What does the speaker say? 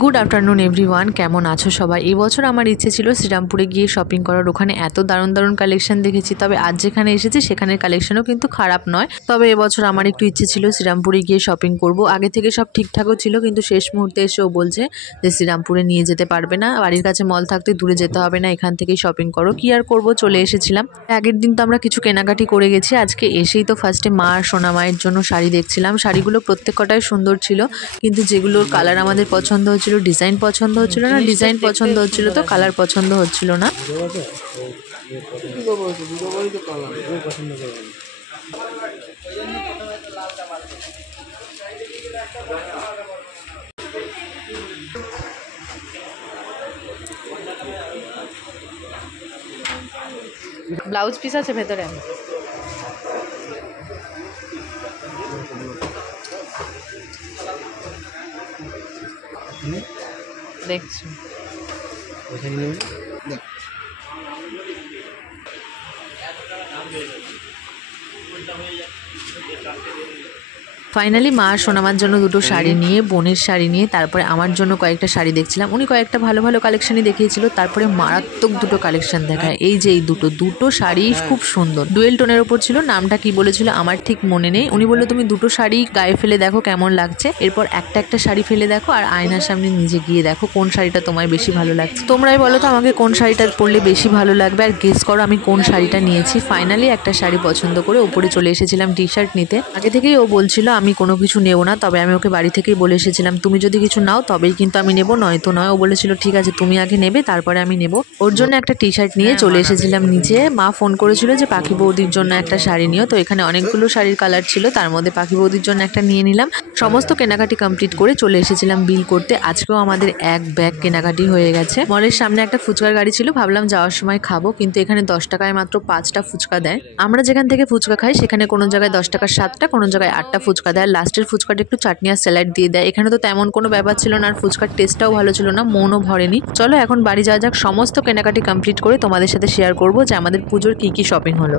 Good afternoon everyone, কেমন আছো সবাই? এই বছর আমার ইচ্ছে ছিল শ্রীরামপুরে গিয়ে শপিং করার। ওখানে এত দারুণ দারুণ কালেকশন দেখেছি, তবে আজ যেখানে এসেছি সেখানের কালেকশনও কিন্তু খারাপ নয়। তবে এবছর আমার একটু ইচ্ছে ছিল শ্রীরামপুরে গিয়ে শপিং করব। আগে থেকে সব ঠিকঠাকও ছিল, কিন্তু শেষ মুহূর্তে এসেও বলছে যে শ্রীরামপুরে নিয়ে যেতে পারবে না, বাড়ির কাছে মল থাকতে দূরে যেতে হবে না, এখান থেকেই শপিং করো। কি আর করবো, চলে এসেছিলাম। আগের দিন তো আমরা কিছু কেনাকাটি করে গেছি, আজকে এসেই তো ফার্স্টে মা আর সোনা মায়ের জন্য শাড়ি দেখছিলাম। শাড়িগুলো প্রত্যেক কটাই সুন্দর ছিল, কিন্তু যেগুলোর কালার আমাদের পছন্দ হচ্ছিল, ডিজাইন পছন্দ হচ্ছিল না, ডিজাইন পছন্দ হচ্ছিল তো কালার পছন্দ হচ্ছিল না। ব্লাউজ পিস আছে ভেতরে, দেখছি। ফাইনালি মা আর সোনামার জন্য দুটো শাড়ি নিয়ে, বোনের শাড়ি নিয়ে, তারপরে আমার জন্য কয়েকটা শাড়ি দেখছিলাম। উনি কয়েকটা ভালো ভালো কালেকশনই দেখিয়েছিল, তারপরে মারাত্মক দুটো কালেকশন দেখায়। এই যে এই দুটো শাড়ি খুব সুন্দর, ডুয়েল টোনের ওপর ছিল। নামটা কি বলেছিল আমার ঠিক মনে নেই। উনি বললো তুমি দুটো শাড়ি গায়ে ফেলে দেখো কেমন লাগছে, এরপর একটা একটা শাড়ি ফেলে দেখো আর আয়নার সামনে নিজে গিয়ে দেখো কোন শাড়িটা তোমার বেশি ভালো লাগছে। তোমরাই বলো তো আমাকে কোন শাড়িটা পরলে বেশি ভালো লাগবে, আর গেস করো আমি কোন শাড়িটা নিয়েছি। ফাইনালি একটা শাড়ি পছন্দ করে উপরে চলে এসেছিলাম টি শার্ট নিতে। আগে থেকেই ও বলছিল আমি কোনো কিছু নেবো না, তবে আমি ওকে বাড়ি থেকেই বলে এসেছিলাম তুমি যদি কিছু নাও তবেই কিন্তু আমি নেবো, নয়তো নয়। ও বলেছিল ঠিক আছে তুমি আগে নেবে তারপরে আমি নেবো। ওর জন্য একটা টি শার্ট নিয়ে চলে এসেছিলাম নিচে। মা ফোন করেছিল যে পাখি বৌদির জন্য একটা শাড়ি নিও, তো এখানে অনেকগুলো শাড়ির কালার ছিল, তার মধ্যে পাখি বৌদির জন্য একটা নিয়ে নিলাম। সমস্ত কেনাকাটি কমপ্লিট করে চলে এসেছিলাম বিল করতে। আজকেও আমাদের এক ব্যাগ কেনাকাটি হয়ে গেছে। মলের সামনে একটা ফুচকার গাড়ি ছিল, ভাবলাম যাওয়ার সময় খাবো, কিন্তু এখানে 10 টাকায় মাত্র 5টা ফুচকা দেয়। আমরা যেখান থেকে ফুচকা খাই সেখানে কোনো জায়গায় 10 টাকার 7টা, কোনো জায়গায় 8টা ফুচকা দেয়। লাস্টের ফুচকাটা একটু চাটনি আর স্যালাড দিয়ে দেয়। এখানে তো তেমন কোনো ব্যাপার ছিল না, আর ফুচকার টেস্টটাও ভালো ছিল না, মনও ভরেনি। চলো এখন বাড়ি যাওয়া যাক। সমস্ত কেনাকাটি কমপ্লিট করে তোমাদের সাথে শেয়ার করবো যে আমাদের পুজোর কি কি শপিং হলো।